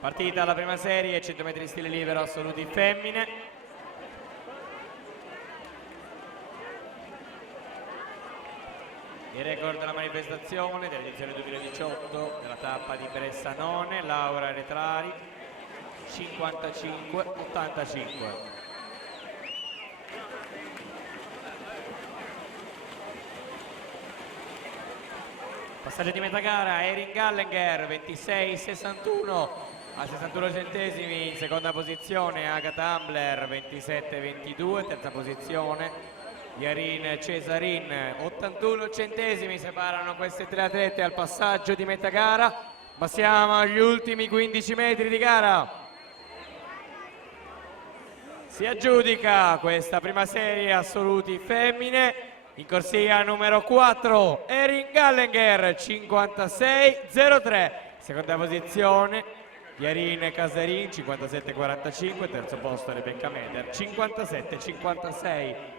Partita alla prima serie, 100 metri stile libero assoluti femmine. Il record della manifestazione dell'edizione 2018 della tappa di Bressanone, Laura Retrari, 55-85. Passaggio di metà gara, Erin Gallenger 26-61 a 61 centesimi, in seconda posizione Agatha Ambler 27-22, terza posizione Yarin Cesarin, 81 centesimi separano queste tre atlete al passaggio di metà gara, ma siamo agli ultimi 15 metri di gara. Si aggiudica questa prima serie assoluti femmine. In corsia numero 4, Erin Gallenger, 56-03. Seconda posizione, Yarin Casarin, 57-45. Terzo posto, Rebecca Meder, 57-56.